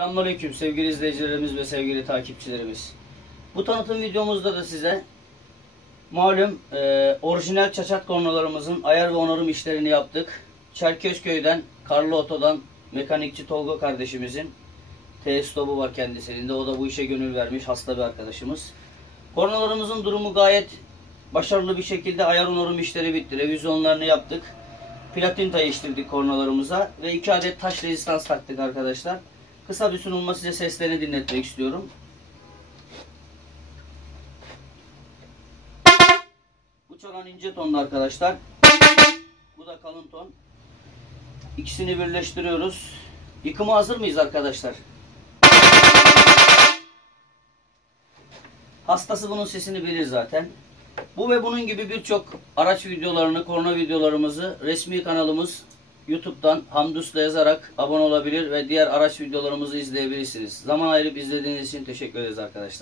Selamünaleyküm sevgili izleyicilerimiz ve sevgili takipçilerimiz. Bu tanıtım videomuzda da size malum orijinal çaçat kornalarımızın ayar ve onarım işlerini yaptık. Çerkezköy'den, Karlı Oto'dan mekanikçi Tolga kardeşimizin T-Stop'u var kendisinin de. O da bu işe gönül vermiş hasta bir arkadaşımız. Kornalarımızın durumu gayet başarılı bir şekilde ayar onarım işleri bitti. Revizyonlarını yaptık. Platin değiştirdik kornalarımıza ve 2 adet taş rezistans taktık arkadaşlar. Kısa bir sunulma, size seslerini dinletmek istiyorum. Bu çalan ince tonlu arkadaşlar. Bu da kalın ton. İkisini birleştiriyoruz. Yıkıma hazır mıyız arkadaşlar? Hastası bunun sesini bilir zaten. Bu ve bunun gibi birçok araç videolarını, korna videolarımızı resmi kanalımız YouTube'dan Hamdi Usta yazarak abone olabilir ve diğer araç videolarımızı izleyebilirsiniz. Zaman ayırıp izlediğiniz için teşekkür ederiz arkadaşlar.